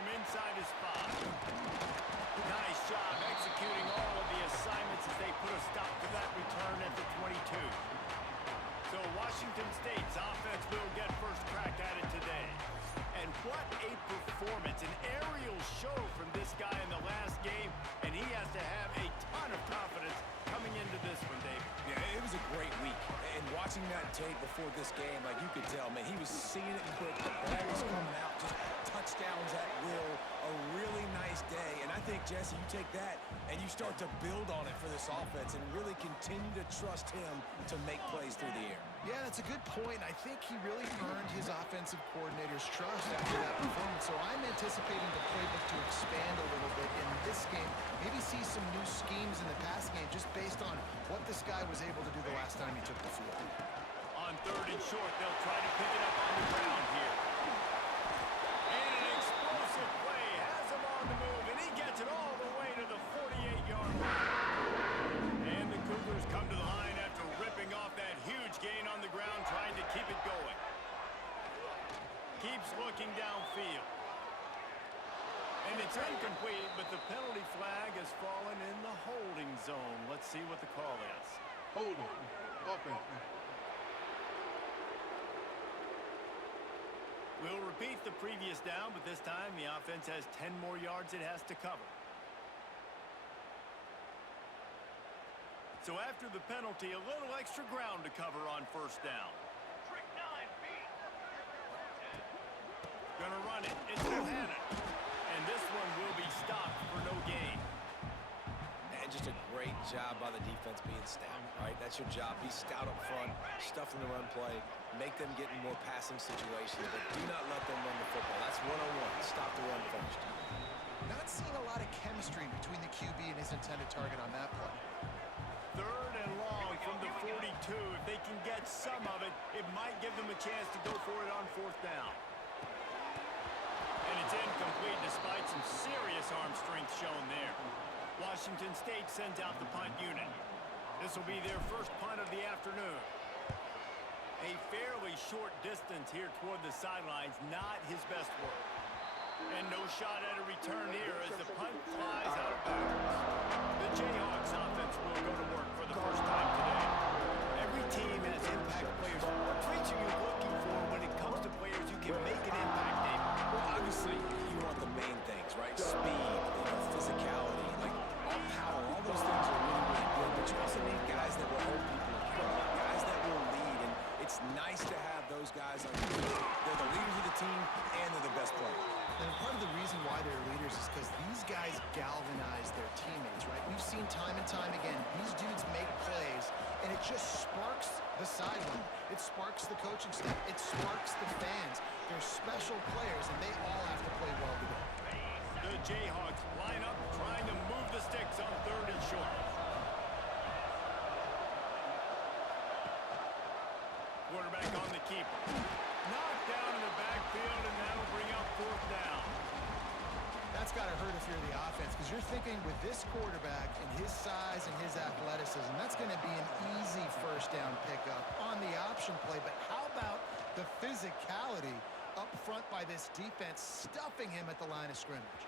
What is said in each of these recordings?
from inside his 5. Nice job executing all of the assignments as they put a stop to that return at the 22. So Washington State's offense will get first crack at it today. And what a performance, an aerial show from this guy in the last game, and he has to have a ton of confidence coming into this one, Dave. Yeah, it was a great week. And watching that tape before this game, like you could tell, man, he was seeing it quick. The ball was coming out, just touchdowns at will. A really nice day. And I think, Jesse, you take that and you start to build on it for this offense and really continue to trust him to make plays through the air. Yeah, that's a good point. I think he really earned his offensive coordinator's trust after that performance. So I'm anticipating the playbook to expand a little bit in this game. Maybe see some new schemes in the passing game just based on what this guy was able to do the last time he took the field. On 3rd and short, they'll try to pick it up on the ground here. And an explosive play has him on the move, and he gets it all the way to the 48-yard line. And the Cougars come to the line after ripping off that huge gain on the ground, trying to keep it going. Keeps looking downfield. And it's incomplete, but the penalty flag has fallen in the holding zone. Let's see what the call is. Holding. Offense. We'll repeat the previous down, but this time the offense has 10 more yards it has to cover. So after the penalty, a little extra ground to cover on 1st down. Trick 9, beat. Gonna run it. It's Bohannon. And this one will be stopped for no gain. And just a great job by the defense being stout, right? That's your job. Be stout up front, stuff in the run play, make them get in more passing situations, but do not let them run the football. That's one-on-one. Stop the run first. Not seeing a lot of chemistry between the QB and his intended target on that play. 3rd and long from the 42. If they can get some of it, it might give them a chance to go for it on 4th down. And it's incomplete despite some serious arm strength shown there. Washington State sends out the punt unit. This will be their first punt of the afternoon. A fairly short distance here toward the sidelines, not his best work. And no shot at a return here as the punt flies out of bounds. The Jayhawks offense will go to work for the first time today. Every team has impact players. What traits are you looking for when it comes to players who can make an impact, David? Well, obviously, you want the main things, right? Speed, physicality, like all power, all those things are really, really good. But you also need guys that will hold people accountable, guys that will lead. And it's nice to have those guys on your team. They're the leaders of the team, and they're the best players. And part of the reason why they're leaders is because these guys galvanize their teammates, right? We've seen time and time again, these dudes make plays, and it just sparks the sideline. It sparks the coaching staff. It sparks the fans. They're special players, and they all have to play well today. The Jayhawks line up, trying to move the sticks on 3rd and short. Quarterback on the keeper. Knocked down in the backfield, and that'll bring up 4th down. That's got to hurt if you're the offense, because you're thinking with this quarterback and his size and his athleticism, that's going to be an easy 1st down pickup on the option play. But how about the physicality up front by this defense, stuffing him at the line of scrimmage?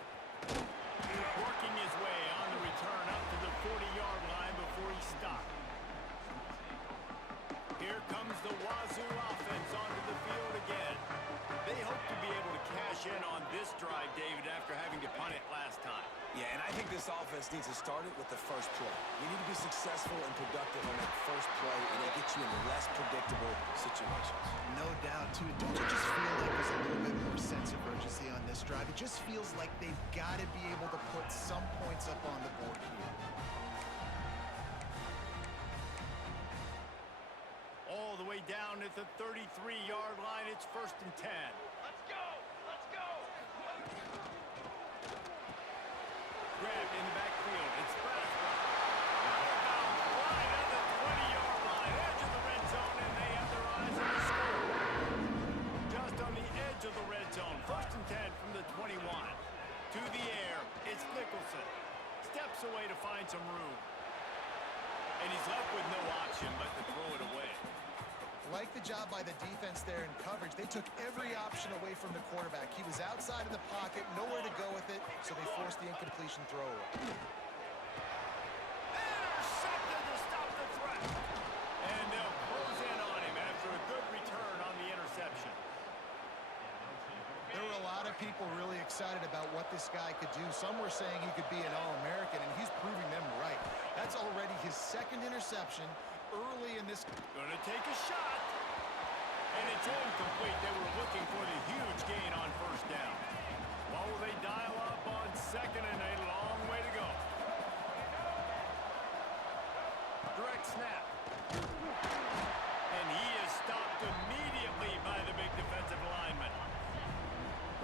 Working his way on the return up to the 40-yard line before he stopped. Here comes the Wazoo offense onto the field again. They hope to be able to cash in on this drive, David, after having to punt it last time. Yeah, and I think this offense needs to start it with the first play. You need to be successful and productive on that first play, and it'll get you in less predictable situations. No doubt, too. Don't you just feel like there's a little bit more sense of urgency on this drive? It just feels like they've got to be able to put some points up on the board here. All the way down at the 33-yard line, it's 1st and 10. Let's go! Let's go! Grabbed in the backfield. It's Braswell. Right at the 20-yard line, edge of the red zone, and they have their eyes on the score. Just on the edge of the red zone. 1st and 10 from the 21. To the air, it's Nicholson. Steps away to find some room. And he's left with no option but to throw it away. Like the job by the defense there in coverage. They took every option away from the quarterback. He was outside of the pocket, nowhere to so they forced the incompletion throwaway. Intercepted to stop the threat. And they'll close in on him after a good return on the interception. There were a lot of people really excited about what this guy could do. Some were saying he could be an All-American, and he's proving them right. That's already his second interception early in this. Gonna take a shot. And it's incomplete. They were looking for the huge gain on first down. What will they dial up on second and a long way to go? Direct snap. And he is stopped immediately by the big defensive lineman.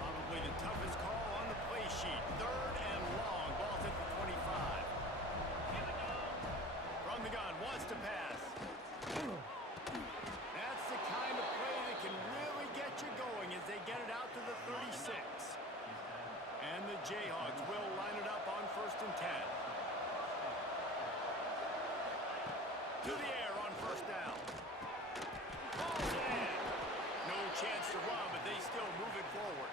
Probably the toughest call on the play sheet. Third and long. Ball's at the 25. From the gun. Wants to pass. That's the kind of play that can really get you going as they get it out to the 36. And the Jayhawks will line it up on 1st and 10. To the air on first down. Ball's in. No chance to run, but they still move it forward.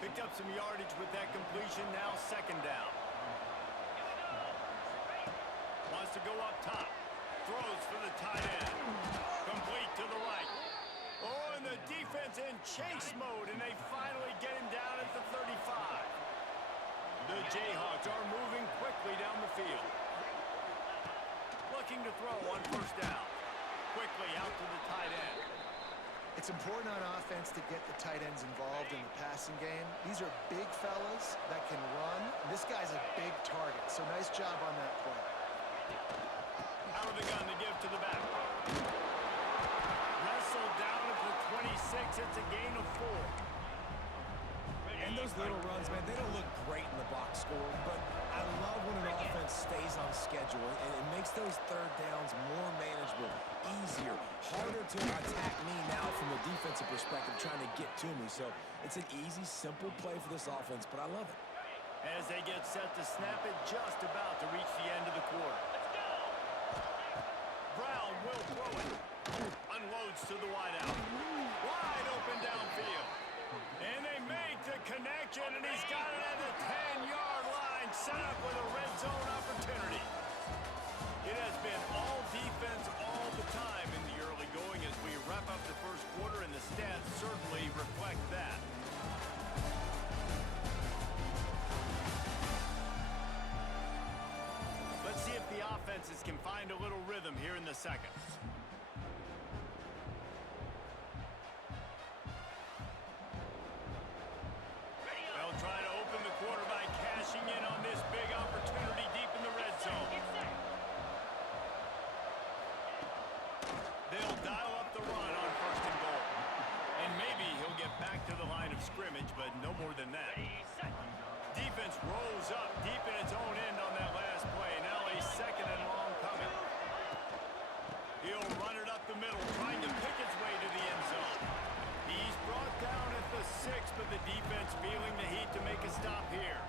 Picked up some yardage with that completion. Now second down. Wants to go up top. Throws for the tight end. Complete to the right. Oh, and the defense in chase mode, and they finally get him down at the 35. The Jayhawks are moving quickly down the field. Looking to throw on first down. Quickly out to the tight end. It's important on offense to get the tight ends involved in the passing game. These are big fellas that can run. This guy's a big target, so nice job on that play. Out of the gun to give to the back. Wrestled down at the 26. It's a gain of 4. And those little runs, man, they don't look great in the box score, but I love when an offense stays on schedule, and it makes those third downs more manageable, easier, harder to attack me now from a defensive perspective trying to get to me. So it's an easy, simple play for this offense, but I love it. As they get set to snap it, just about to reach the end of the quarter. Brown will throw it. Unloads to the wideout. Wide open downfield. And they make the connection, and he's got it at the 10-yard line, set up with a red zone opportunity. It has been all defense all the time in the early going as we wrap up the first quarter, and the stats certainly reflect that. Let's see if the offenses can find a little rhythm here in the second. They'll try to open the quarter by cashing in on this big opportunity deep in the red zone. They'll dial up the run on first and goal. And maybe he'll get back to the line of scrimmage, but no more than that. Defense rolls up deep in its own end on that last play. Now a second and long coming. He'll run it up the middle, trying to pick its way to the end zone. He's brought down at the 6, but the defense feeling the heat to make a stop here.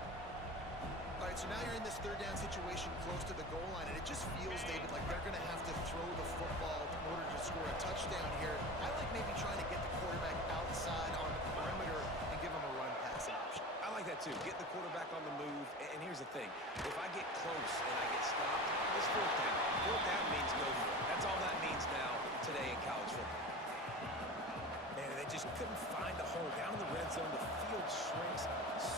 All right, so now you're in this third down situation close to the goal line, and it just feels, David, like they're going to have to throw the football in order to score a touchdown here. I like maybe trying to get the quarterback outside on the perimeter and give him a run pass option. I like that too. Get the quarterback on the move. And here's the thing. If I get close and I get stopped, it's fourth down. Fourth down means go for it. That's all that means now today in college football. Man, they just couldn't find a hole. Down in the red zone, the field shrinks.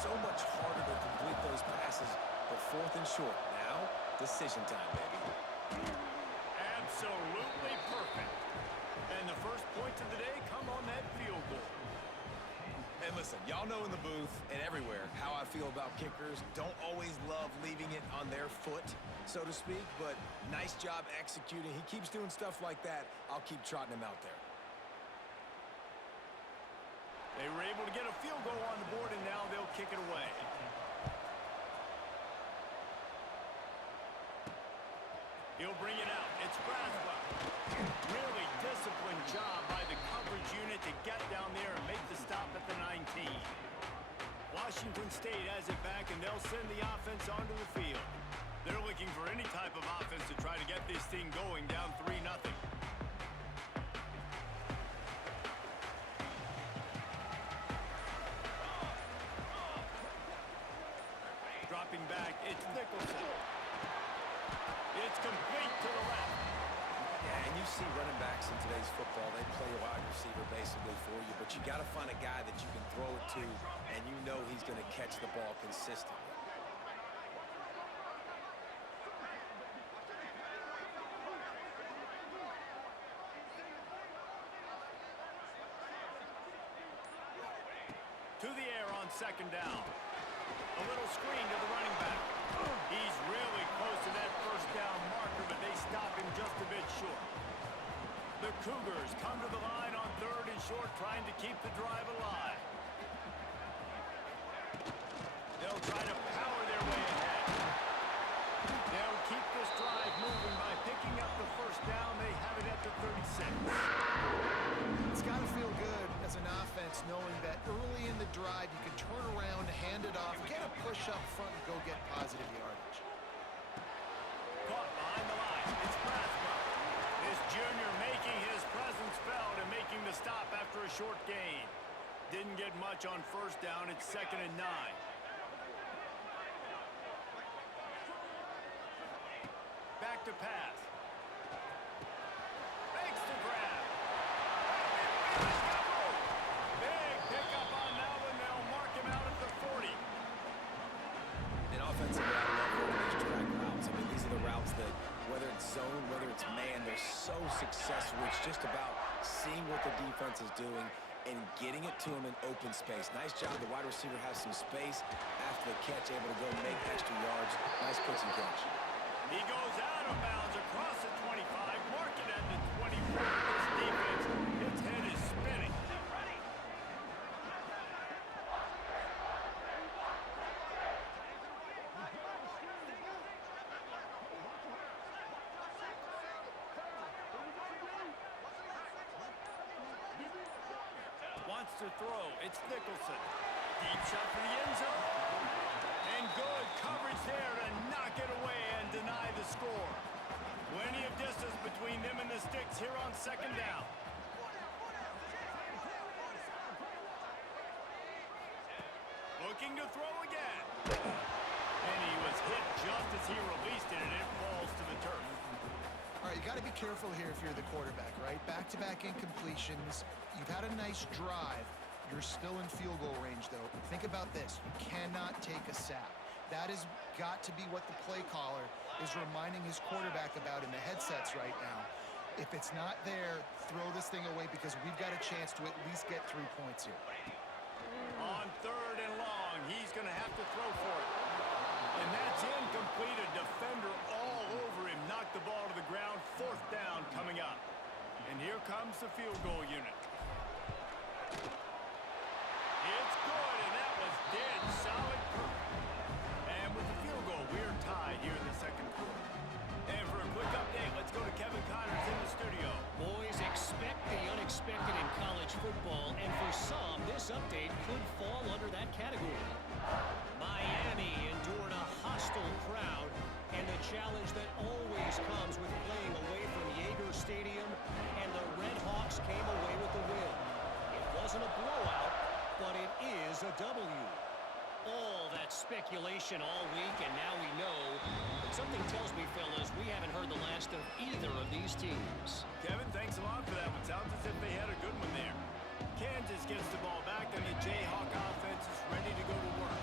So much harder to complete those passes. But fourth and short. Now, decision time, baby. Absolutely perfect. And the first points of the day come on that field goal. And listen, y'all know in the booth and everywhere how I feel about kickers. Don't always love leaving it on their foot, so to speak, but nice job executing. He keeps doing stuff like that. I'll keep trotting him out there. They were able to get a field goal on the board, and now they'll kick it away. He'll bring it out. It's Braswell. Really disciplined job by the coverage unit to get down there and make the stop at the 19. Washington State has it back, and they'll send the offense onto the field. They're looking for any type of offense to try to get this thing going, down 3-0. nowadays football, they play a wide receiver basically for you, but you got to find a guy that you can throw it to, and you know he's going to catch the ball consistently. To the air on second down. A little screen to the running back. He's really close to that first down marker, but they stop him just a bit short. The Cougars come to the line on third and short, trying to keep the drive alive. They'll try to power their way ahead. They'll keep this drive moving by picking up the first down. They have it at the 36. It's got to feel good as an offense knowing that early in the drive you can turn around, hand it off, get a push up front, and go get positive yardage. Caught behind the line. It's Braswell. This junior making his presence felt and making the stop after a short gain. Didn't get much on first down. It's 2nd and 9. Back to pass. Makes the grab. Big pickup on that one. They'll mark him out at the 40. And offensively, I love running these drag routes. I mean, these are the routes that, whether it's zone, whether it's man, they're so successful. It's just about seeing what the defense is doing and getting it to him in open space. Nice job. The wide receiver has some space after the catch, able to go make extra yards. Nice pitch and catch. He goes out of bounds across the 25, mark it at the 24. This defense, its head is spinning. Wants to throw. It's Nicholson. Deep shot for the end zone. And good coverage there to knock it away and deny the score. Plenty of distance between them and the sticks here on second down. Looking to throw again. And he was hit just as he released it, and it falls to the turf. All right, you got to be careful here if you're the quarterback, right? Back-to-back incompletions. You've had a nice drive. You're still in field goal range, though. Think about this. You cannot take a sack. That has got to be what the play caller is reminding his quarterback about in the headsets right now. If it's not there, throw this thing away because we've got a chance to at least get 3 points here. On third and long, he's going to have to throw for it. And that's incomplete. A defender all over him. Knocked the ball to the ground. 4th down coming up. And here comes the field goal unit. It's good, and that was dead solid. And with the field goal, we're tied here in the second quarter. And for a quick update, let's go to Kevin Connors in the studio. Boys, expect the unexpected in college football, and for some, this update could fall under that category. Miami endured a hostile crowd and the challenge that always comes with playing away from Yager Stadium, and the Red Hawks came away with the win. It wasn't a blowout, but it is a W. All that speculation all week, and now we know. But something tells me, fellas, we haven't heard the last of either of these teams. Kevin, thanks a lot for that one. Sounds as if they had a good one there. Kansas gets the ball back, and the Jayhawk offense is ready to go to work.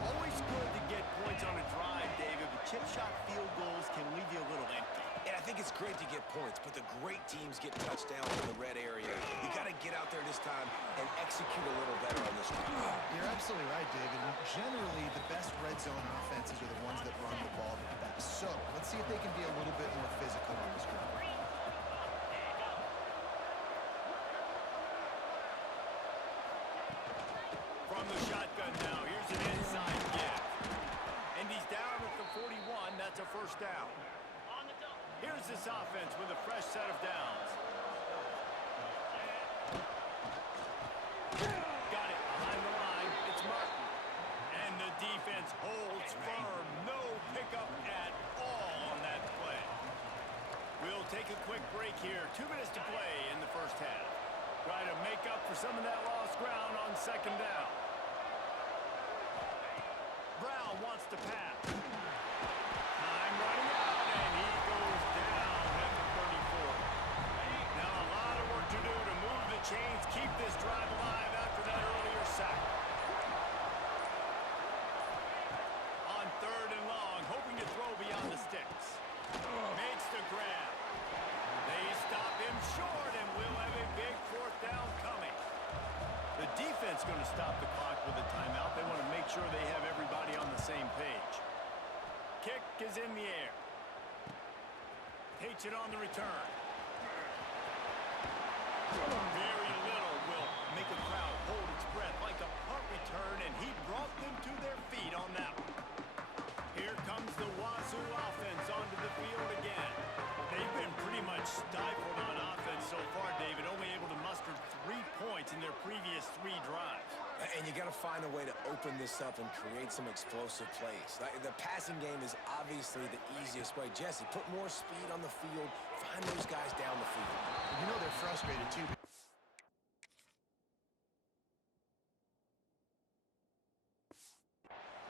Always good to get points on a drive, David, but chip shot field goals can leave you a little empty. And I think it's great to get points, but the great teams get touchdowns in the red area. You got to get out there this time and execute a little better on this drive. You're absolutely right, David. Generally, the best red zone offenses are the ones that run the ball the best. So let's see if they can be a little bit more physical on this drive. From the shotgun now, here's an inside give. And he's down at the 41. That's a first down. Here's this offense with a fresh set of downs. Got it behind the line. It's Martin. And the defense holds firm. No pickup at all on that play. We'll take a quick break here. 2 minutes to play in the first half. Try to make up for some of that lost ground on second down. Brown wants to pass. Time running out, and he goes down at the 34. Now a defense going to stop the clock with a timeout. They want to make sure they have everybody on the same page. Kick is in the air. Takes it on the return. Very little will make a crowd hold its breath like a punt return, and he brought them to their feet on that one. Here comes the Wazoo offense onto the field again. They've been pretty much stifled on offense so far, David, only able to muster 3 points in their previous 3 drives. And you got to find a way to open this up and create some explosive plays. The passing game is obviously the easiest way. Jesse, put more speed on the field. Find those guys down the field. You know they're frustrated, too.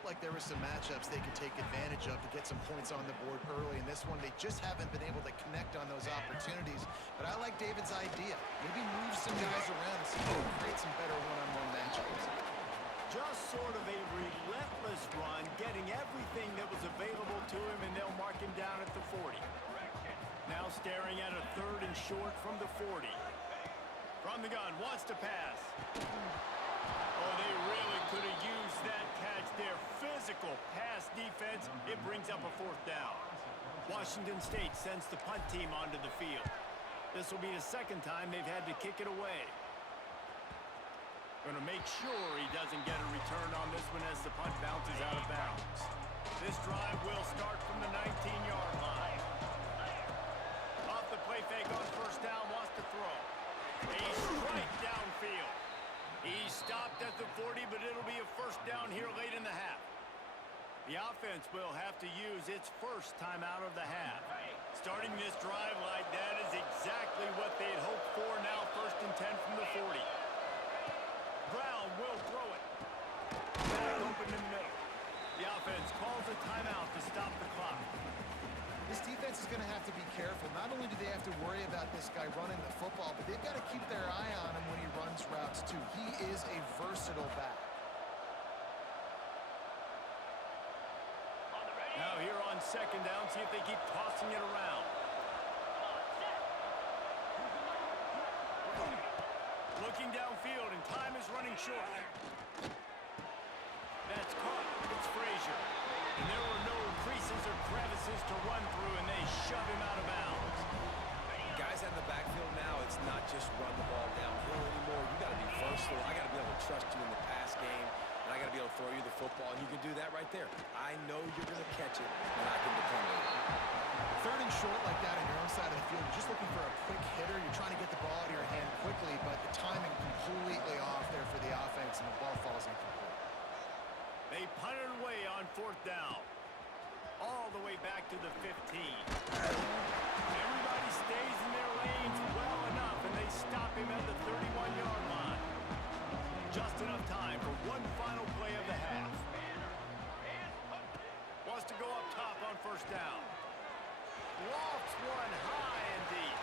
Like there were some matchups they could take advantage of to get some points on the board early. In this one, they just haven't been able to connect on those opportunities. But I like David's idea. Maybe move some guys around and see if we can create some better one-on-one matchups. Just sort of a relentless run, getting everything that was available to him, and they'll mark him down at the 40. Now staring at a 3rd and short from the 40. From the gun, wants to pass. Oh, they really could have used that catch there. Physical pass defense. It brings up a 4th down. Washington State sends the punt team onto the field. This will be the 2nd time they've had to kick it away. Going to make sure he doesn't get a return on this one as the punt bounces out of bounds. This drive will start from the 19-yard line. Off the play fake on 1st down, wants to throw. A strike downfield. He stopped at the 40, but it'll be a 1st down here late in the half. The offense will have to use its 1st timeout of the half. Starting this drive like that is exactly what they had hoped for. Now 1st and 10 from the 40. Brown will throw it. Back open in the middle. The offense calls a timeout to stop the clock. This defense is going to have to be careful. Not only do they have to worry about this guy running the football, but they've got to keep their eye on him when he runs routes, too. He is a versatile back. Now here on 2nd down, see if they keep tossing it around. Looking downfield, and time is running short. That's caught. It's Frazier. And there were no creases or crevices to run through, and they shove him out of bounds. Guys in the backfield now, it's not just run the ball downhill anymore. You got to be versatile. I got to be able to trust you in the pass game, and I got to be able to throw you the football, and you can do that right there. I know you're going to catch it, and I can depend on it. 3rd and short like that on your own side of the field, you're just looking for a quick hitter. You're trying to get the ball out of your hand quickly, but the timing completely off there for the offense, and the ball falls incomplete. They punt it away on 4th down. All the way back to the 15. Everybody stays in their lanes well enough, and they stop him at the 31-yard line. Just enough time for one final play of the half. Wants to go up top on 1st down. Lofts one high and deep.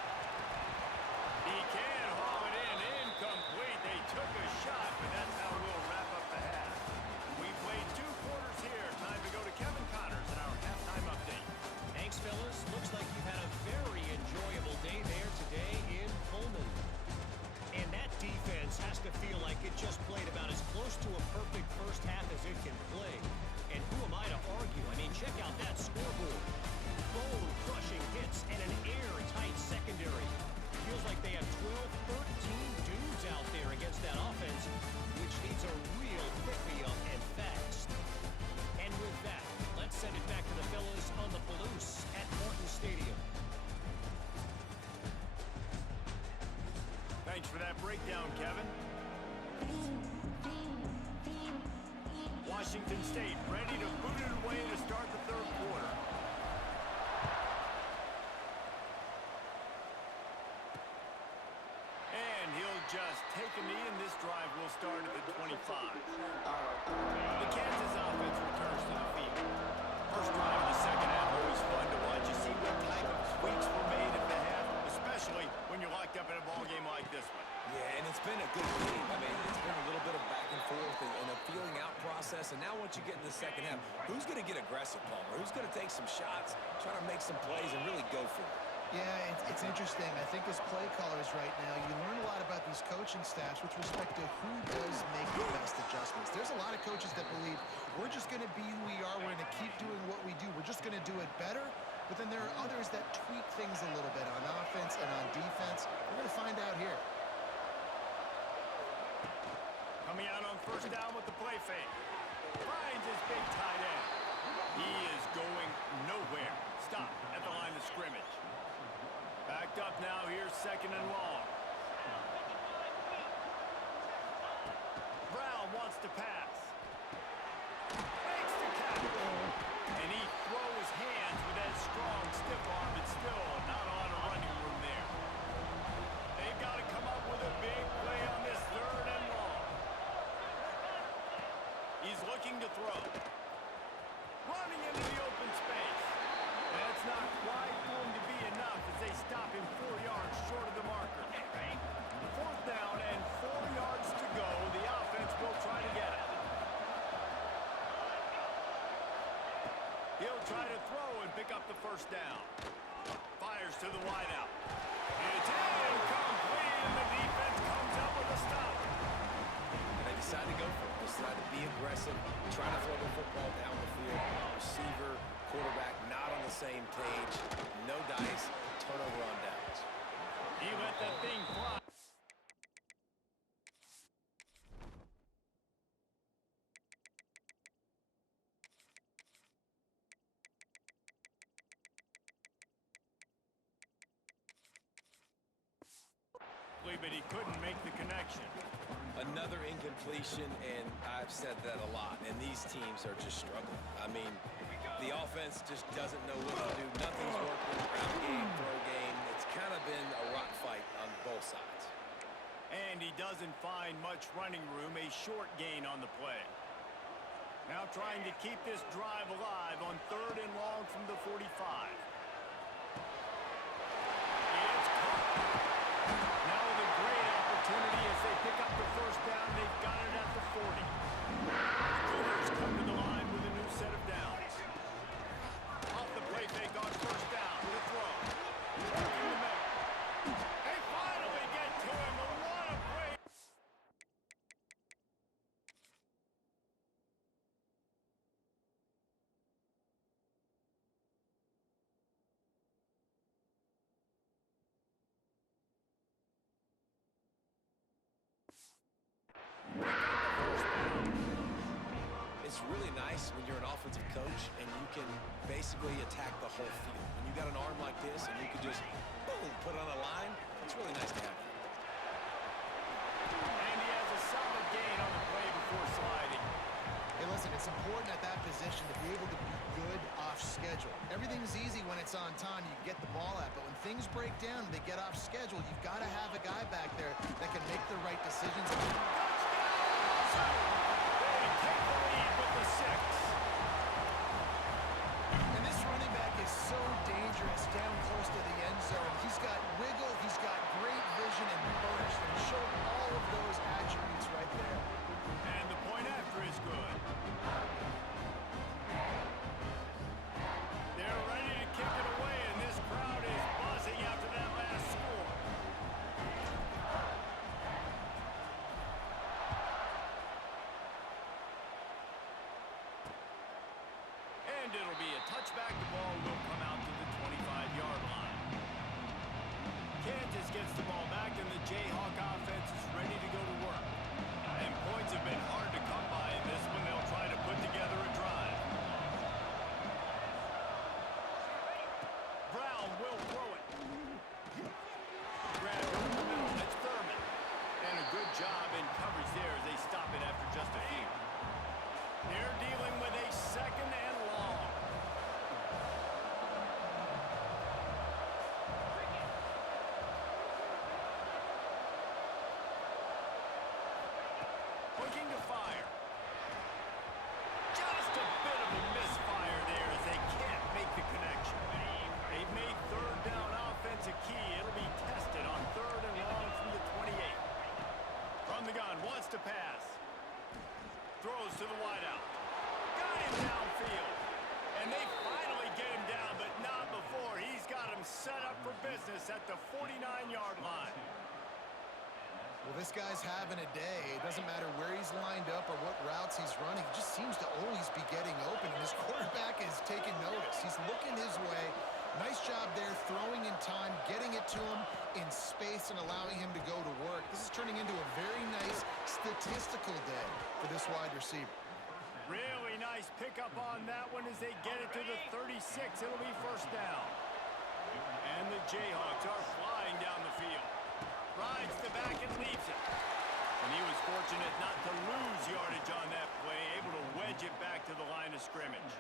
He can haul it in. Incomplete. They took a shot, but that's how we'll wrap up the half. We played 2 quarters here. Time to go to Kevin Connors in our halftime update. Thanks, fellas. Looks like you've had a very enjoyable day there today in Pullman. And that defense has to feel like it just played about as close to a perfect 1st half as it can play. And who am I to argue? I mean, check out that scoreboard. Bone-crushing hits and an airtight secondary. Feels like they have 12, 13 dudes out there against that offense, which needs a real pick-me-up and fast. And with that, let's send it back to the fellas on the Palouse at Martin Stadium. Thanks for that breakdown, Kevin. Washington State ready to boot it away to start the 3rd quarter. And he'll just take a knee, and this drive will start at the 25. The Kansas offense returns to the field. First drive of the 2nd half, always fun to watch. You see what type of tweaks were made at the half, especially when you're locked up in a ball game like this one. Yeah, and it's been a good game. I mean, it's been a little bit of back and forth and a feeling out process. And now once you get in the 2nd half, who's going to get aggressive, Palmer? Who's going to take some shots, try to make some plays, and really go for it? Yeah, it's interesting. I think as play callers right now, you learn a lot about these coaching staffs with respect to who does make the best adjustments. There's a lot of coaches that believe we're just going to be who we are. We're going to keep doing what we do. We're just going to do it better. But then there are others that tweak things a little bit on offense and on defense. We're going to find out here. Coming out on first down with the play fake. Finds his big tight end. He is going nowhere. Stop at the line of scrimmage. Backed up now. Here's second and long. Brown wants to pass. Makes the catch. And he throws hands with that strong, stiff arm, but still not a lot of running room there. They've got to come up with a big play on this third and long. He's looking to throw. Running into the open space. That's not quite going to be enough as they stop him 4 yards short of the marker. Fourth down and 4 yards to go. The offense will try to get it. He'll try to throw and pick up the first down. Fires to the wideout. It's incomplete, and the defense comes up with a stop. And they decide to go for it. They decide to be aggressive, try to throw the football down the field. Receiver, quarterback not on the same page. No dice, turnover on downs. He let that thing fly. But he couldn't make the connection. Another incompletion, and I've said that a lot, and these teams are just struggling. I mean, the offense just doesn't know what to do. Nothing's working. Ground game, throw game. It's kind of been a rock fight on both sides. And he doesn't find much running room, a short gain on the play. Now trying to keep this drive alive on third and long from the 45. It's caught. Now with a great opportunity as they pick up the first down. They've got it at the 40. Cougars come to the line with a new set of downs. Off the play fake on first down. The throw. Working the middle. They finally get to him. A lot of play. It's really nice when you're an offensive coach and you can basically attack the whole field. When you got an arm like this and you can just, boom, put on a line, it's really nice to have that. And he has a solid gain on the play before sliding. Hey, listen, it's important at that position to be able to be good off schedule. Everything's easy when it's on time. You get the ball out. But when things break down and they get off schedule, you've got to have a guy back there that can make the right decisions. They take the lead with the 6. And this running back is so dangerous down close to the end zone. He's got wiggle, he's got great vision and burst, and showed all of those attributes right there. And the point after is good. They're ready to kick it away, and this crowd is buzzing after that last score. And it'll be a touchback. The ball will come out to the 25-yard line. Kansas gets the ball back, and the Jayhawk offense is ready to go to work. And points have been hard to come by in this one. They'll try to put together a drive. Brown will throw it. Grab over the middle. That's Thurman. And a good job in coverage there as they stop it after just a few. They're dealing with a second and long. Looking to fire. guy's having a day. It doesn't matter where he's lined up or what routes he's running. He just seems to always be getting open, and his quarterback is taking notice. He's looking his way. Nice job there, throwing in time, getting it to him in space and allowing him to go to work. This is turning into a very nice statistical day for this wide receiver. Really nice pickup on that one as they get it to the 36. It'll be first down. And the Jayhawks are flying down the field. Rides the back and leaves it. And he was fortunate not to lose yardage on that play, able to wedge it back to the line of scrimmage.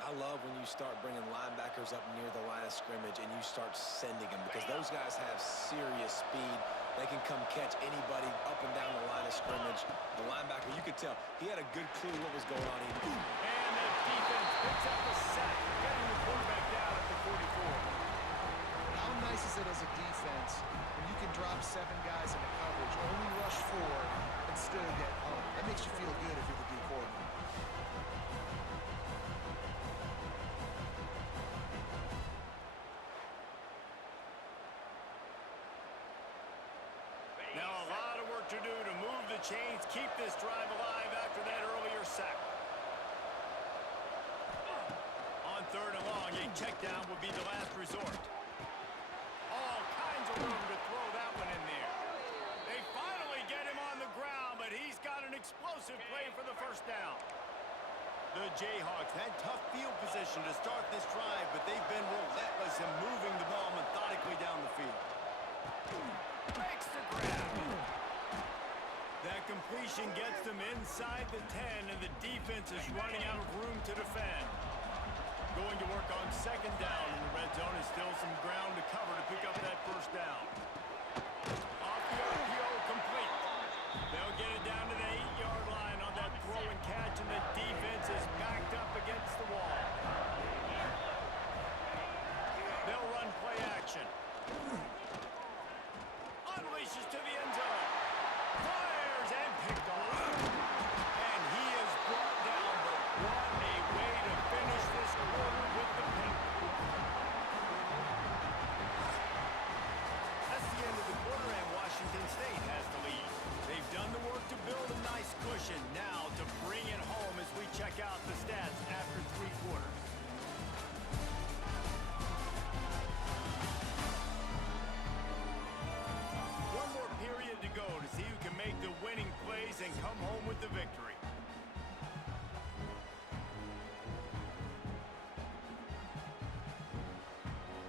I love when you start bringing linebackers up near the line of scrimmage and you start sending them, because those guys have serious speed. They can come catch anybody up and down the line of scrimmage. The linebacker, you could tell, he had a good clue what was going on. And the defense picks up a sack, getting the quarterback down at the 44. How nice is it as a defense when you can drop 7 guys into coverage, only rush 4, and still get home? That makes you feel good if you're the D coordinator. Now a lot of work to do to move the chains, keep this drive alive after that earlier sack. On third and long, a check down would be the last resort. All kinds of room to throw that one in there. They finally get him on the ground, but he's got an explosive play for the first down. The Jayhawks had tough field position to start this drive, but they've been relentless in moving the ball methodically down the field. Makes the grab. That completion gets them inside the 10, and the defense is running out of room to defend. Going to work on second down in the red zone is still some ground to cover to pick up that first down. Off the RPO, complete. They'll get it down to the 8-yard line on that throw and catch, and the defense is backed up against the wall. They'll run play action. Unleashes to the end zone. Fires and picked off. And he is brought down, but what a way to finish this quarter with the pick. That's the end of the quarter, and Washington State has the lead. They've done the work to build a nice cushion. Now to bring it home as we check out the stats after 3 quarters. One more period to go to see who can make the winning plays and come home with the victory.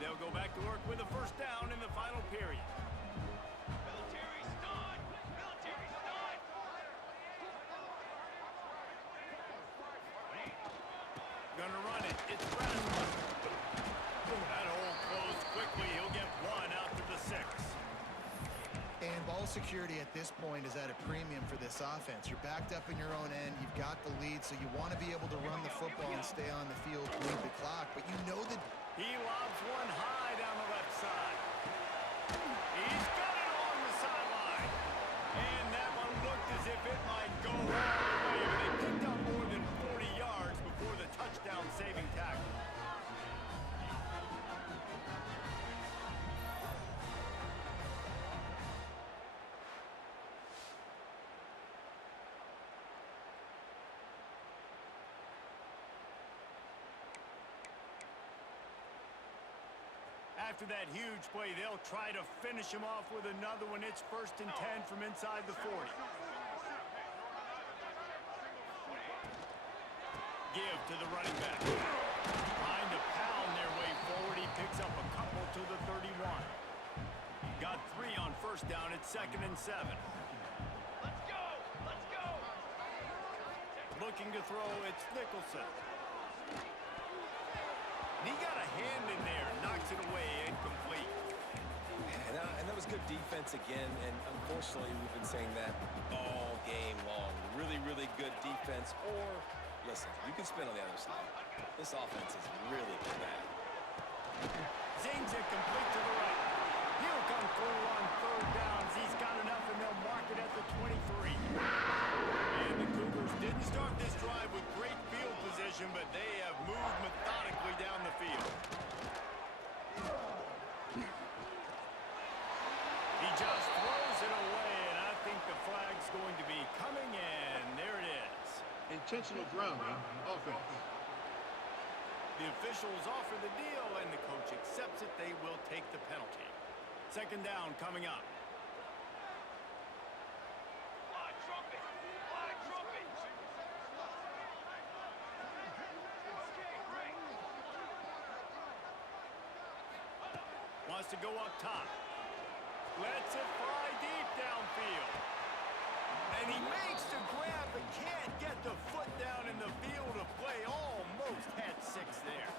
They'll go back to work with a first down in the final period. Military stun! Military stun! Gonna run it. It's Braswell. That hole closed quickly. He'll get 1 out to the 6. And ball security at this point is at a premium for this offense. You're backed up in your own end. You've got the lead, so you want to be able to run the football and stay on the field, bleed the clock. But you know that He lobs one high down the left side. He's got it along the sideline. And that one looked as if it might go all the way. They picked up more than 40 yards before the touchdown-saving tackle. After that huge play, they'll try to finish him off with another one. It's 1st and 10 from inside the 40. Give to the running back. Trying to pound their way forward. He picks up a couple to the 31. Got 3 on first down. It's 2nd and 7. Let's go! Let's go! Looking to throw, it's Nicholson. And he got a hand in there, knocks it away, incomplete. And that was good defense again, and unfortunately we've been saying that all game long. Really, really good defense, or, listen, you can spin on the other side. This offense is really bad. Zings it complete to the right. He'll come through on third downs. He's got enough, and they'll mark it at the 23. And the Cougars didn't start this drive with great field position, but they have moved methodically down the field. He just throws it away, going to be coming, and there it is. Intentional grounding, offense. The officials offer the deal, and the coach accepts it. They will take the penalty. Second down coming up. Flag trumpet! Flag trumpet! Okay, great. Wants to go up top. Lets it fly deep downfield. And he makes the grab, but can't get the foot down in the field of play. Almost had 6 there.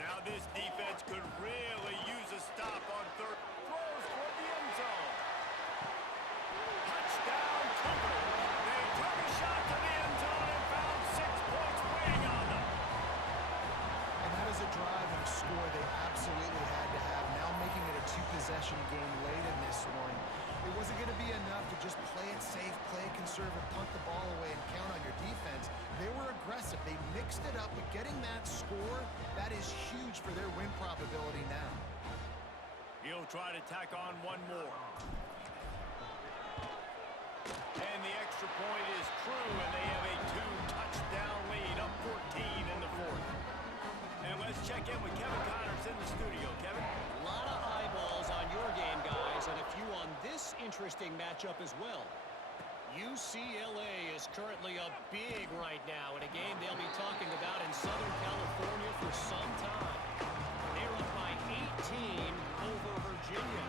Now this defense could really use a stop on third. Throws toward the end zone. Touchdown, Cougars. They took a shot to the end zone and found 6 points waiting on them. And that is a drive and a score they absolutely had to have. Now making it a 2-possession game late in this one. It wasn't going to be enough to just play it safe, play it conservative, punt the ball away, and count on your defense. They were aggressive. They mixed it up, but getting that score, that is huge for their win probability now. He'll try to tack on one more. And the extra point is true, and they have a 2-touchdown lead, up 14 in the 4th. And let's check in with Kevin Connors in the studio. Kevin? A lot of eyeballs on your game, guys, and a few on this interesting matchup as well. UCLA is currently up big right now in a game they'll be talking about in Southern California for some time. They're up by 18 over Virginia.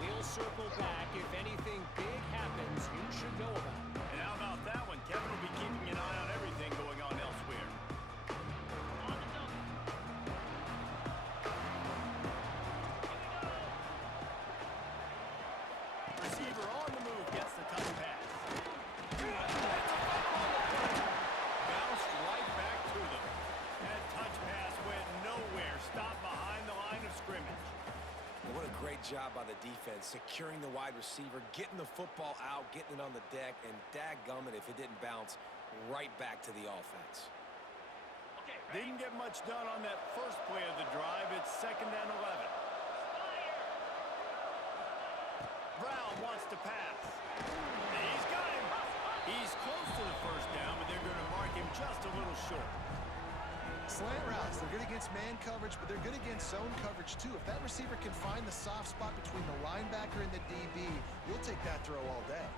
We'll circle back if anything big happens you should know about. And how about that one? Kevin will be keeping an eye on everything going on elsewhere. Receiver on the move gets the touch pass. Bounced right back to them. That touch pass went nowhere. Stopped behind the line of scrimmage. What a great job by the defense, securing the wide receiver, getting the football out, getting it on the deck, and dadgummit if it didn't bounce right back to the offense. Okay, ready? Didn't get much done on that first play of the drive. It's 2nd and 11. Brown wants to pass. He's got him. He's close to the first down, but they're going to mark him just a little short. Slant routes, they're good against man coverage, but they're good against zone coverage too. If that receiver can find the soft spot between the linebacker and the DB, you'll take that throw all day.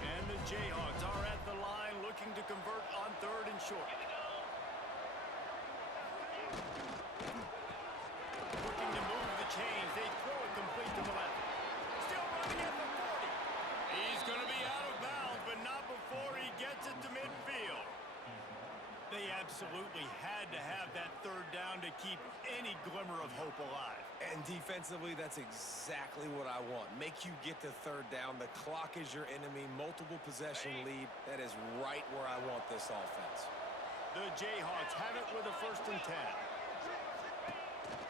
And the Jayhawks are at the line looking to convert on 3rd and short. Looking to move the chains. They throw it complete to the left. Still running at the 40. He's going to be out of bounds, but not before he gets it to midfield. They absolutely had to have that 3rd down to keep any glimmer of hope alive. And defensively, that's exactly what I want. Make you get to 3rd down. The clock is your enemy. Multiple possession lead. That is right where I want this offense. The Jayhawks have it with a 1st and 10.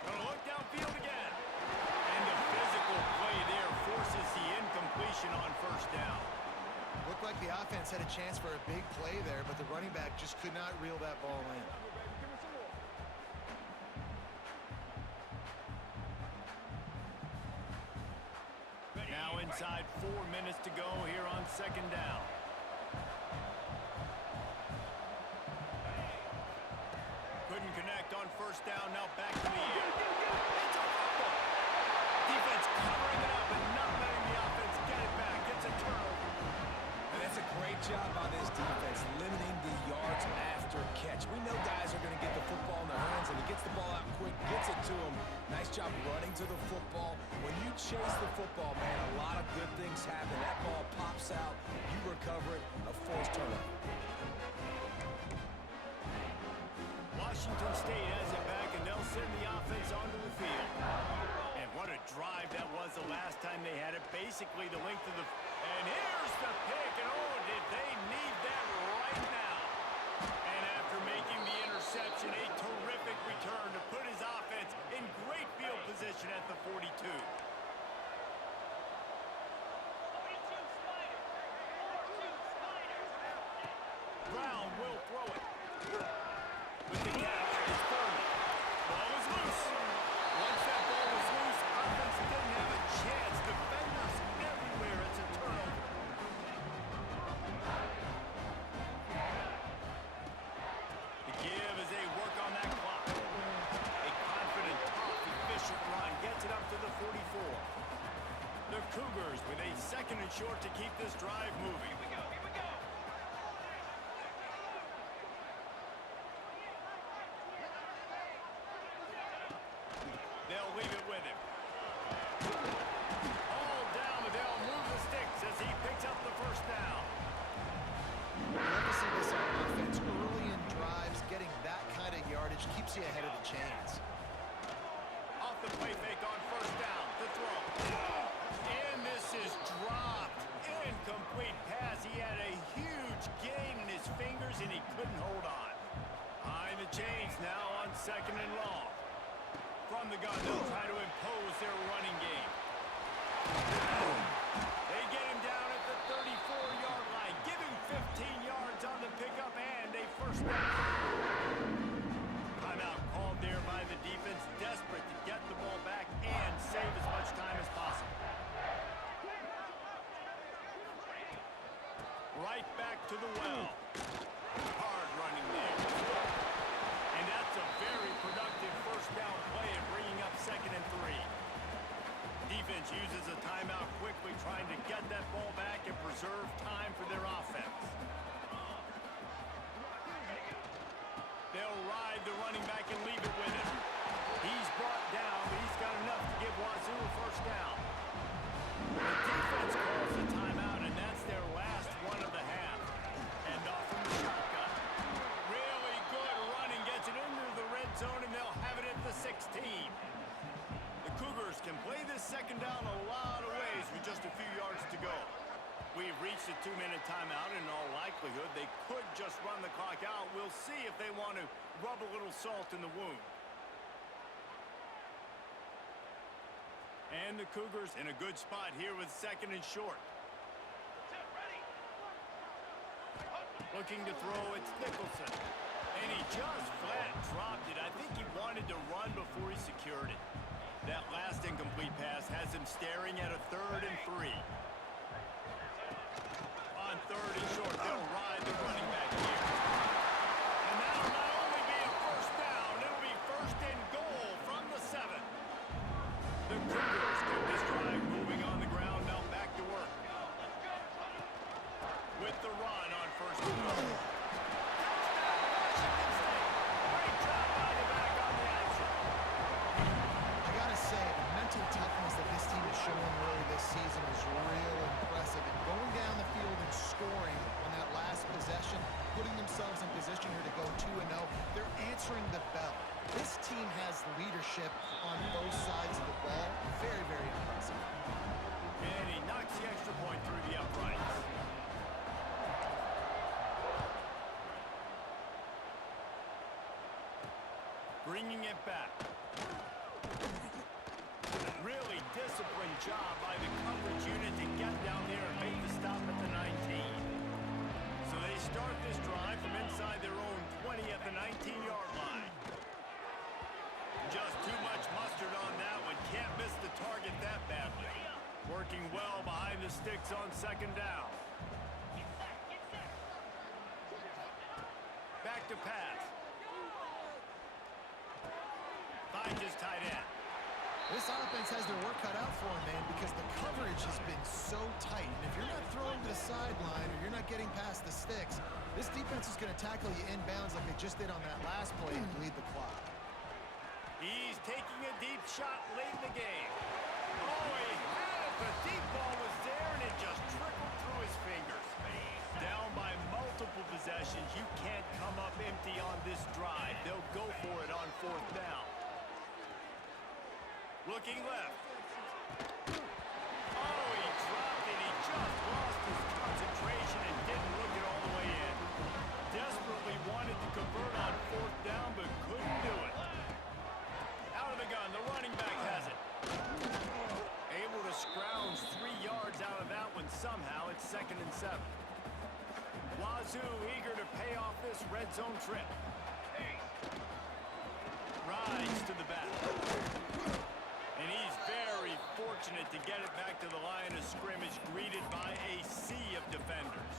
Gonna look downfield again. And the physical play there forces the incompletion on 1st down. Looked like the offense had a chance for a big play there, but the running back just could not reel that ball in. Now inside 4 minutes to go here on 2nd down. Couldn't connect on 1st down. Now back to the air. It's a fumble. Defense covering it up and not letting the offense get it back. It's a turnover. And that's a great job by this defense, limiting the yards after catch. We know guys are going to get the football in their hands, and he gets the ball out quick, gets it to him. Nice job running to the football. When you chase the football, man, a lot of good things happen. That ball pops out, you recover it, a forced turnover. Washington State has it back, and they'll send the offense onto the field. And what a drive that was the last time they had it. Basically the length of the... And here's the pick, and oh, did they need that right now. And after making the interception, a terrific return to put his offense in great field position at the 42. 42 Spiders! 42 Spiders! Brown will throw it. With the catch, it's Furman. Ball is loose. Once that ball was loose, offense didn't have a chance to short to keep this drive moving. Here we go, here we go. They'll leave it with him. All down, but they'll move the sticks as he picks up the first down. You love to see this on offense early in drives. Getting that kind of yardage keeps you ahead of the chains. Off the play fake on first down. The throw. And this is dropped. Incomplete pass. He had a huge gain in his fingers, and he couldn't hold on. Behind the chains now on second and long. From the gun, they'll try to impose their running game. They get him down at the 34-yard line. Give him 15 yards on the pickup and a first down. Timeout called there by the defense, desperate to get the ball back and save as much time as possible. Right back to the well. Hard running there. And that's a very productive first down play and bringing up 2nd and 3. Defense uses a timeout quickly, trying to get that ball back and preserve time for their offense. They'll ride the running back and leave it with him. He's brought down, but he's got enough to give Wazoo a first down. The defense calls a timeout, and that's their last one of the half. And off from the shotgun. Really good running, gets it into the red zone, and they'll have it at the 16. The Cougars can play this second down a lot of ways with just a few yards to go. We've reached a 2-minute timeout. In all likelihood, they could just run the clock out. We'll see if they want to rub a little salt in the wound. And the Cougars in a good spot here with 2nd and short. Ready. Looking to throw, it's Nicholson. And he just flat dropped it. I think he wanted to run before he secured it. That last incomplete pass has him staring at a 3rd and 3. On 3rd and short, they'll ride the running back here. And that'll not only be a first down, it'll be 1st and goal from the 7. The Cougars keep this drive moving on the ground, now back to work. With the run on 1st and goal. Touchdown, Washington State. Great job by the back on the action. I gotta say, the mental toughness that this team has shown early this season is real impressive. And going down the field and scoring on that last possession, putting themselves in position here to go 2-0, they're answering the bell. This team has leadership on both sides of the ball. Very, very impressive. And he knocks the extra point through the uprights. Bringing it back. Really disciplined job by the coverage unit to get down there and make the stop at the 19. So they start this drive from inside their own 20 at the 19-yard line. Just too much mustard on that one. Can't miss the target that badly. Working well behind the sticks on 2nd down. Back to pass. Finds his tight end. This offense has their work cut out for them, man, because the coverage has been so tight. And if you're not throwing to the sideline or you're not getting past the sticks, this defense is going to tackle you inbounds like they just did on that last play and bleed the clock. He's taking a deep shot late in the game. Oh, he had it. The deep ball was there, and it just trickled through his fingers. Down by multiple possessions. You can't come up empty on this drive. They'll go for it on 4th down. Looking left. Oh, he dropped it. He just lost his concentration and didn't look it all the way in. Desperately wanted to convert on 4th down, but couldn't do it. Out of the gun, the running back has it. Able to scrounge 3 yards out of that one somehow. It's 2nd and 7. Wazoo eager to pay off this red zone trip. Rides to the back. And he's very fortunate to get it back to the line of scrimmage, greeted by a sea of defenders.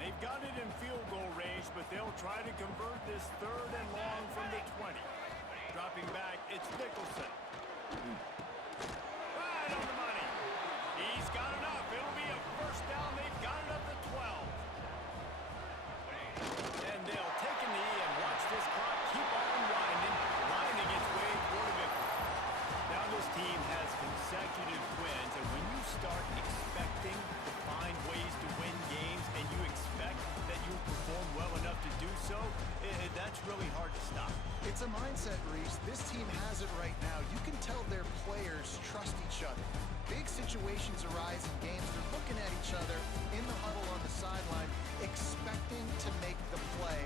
They've got it in field goal range, but they'll try to convert this 3rd and long from the 20. Dropping back, it's Nicholson. Right on the money. He's got enough. first down. They've got it up to 12. And they'll take a knee and watch this clock keep on winding its way toward a victory. Now this team has consecutive wins, and when you start expecting to find ways to win games and you expect that you perform well enough to do so, that's really hard to stop. It's a mindset, Reese. This team has it right now. You can tell their players trust each other. Big situations arise in games. They're looking at each other in the huddle on the sideline, expecting to make the play.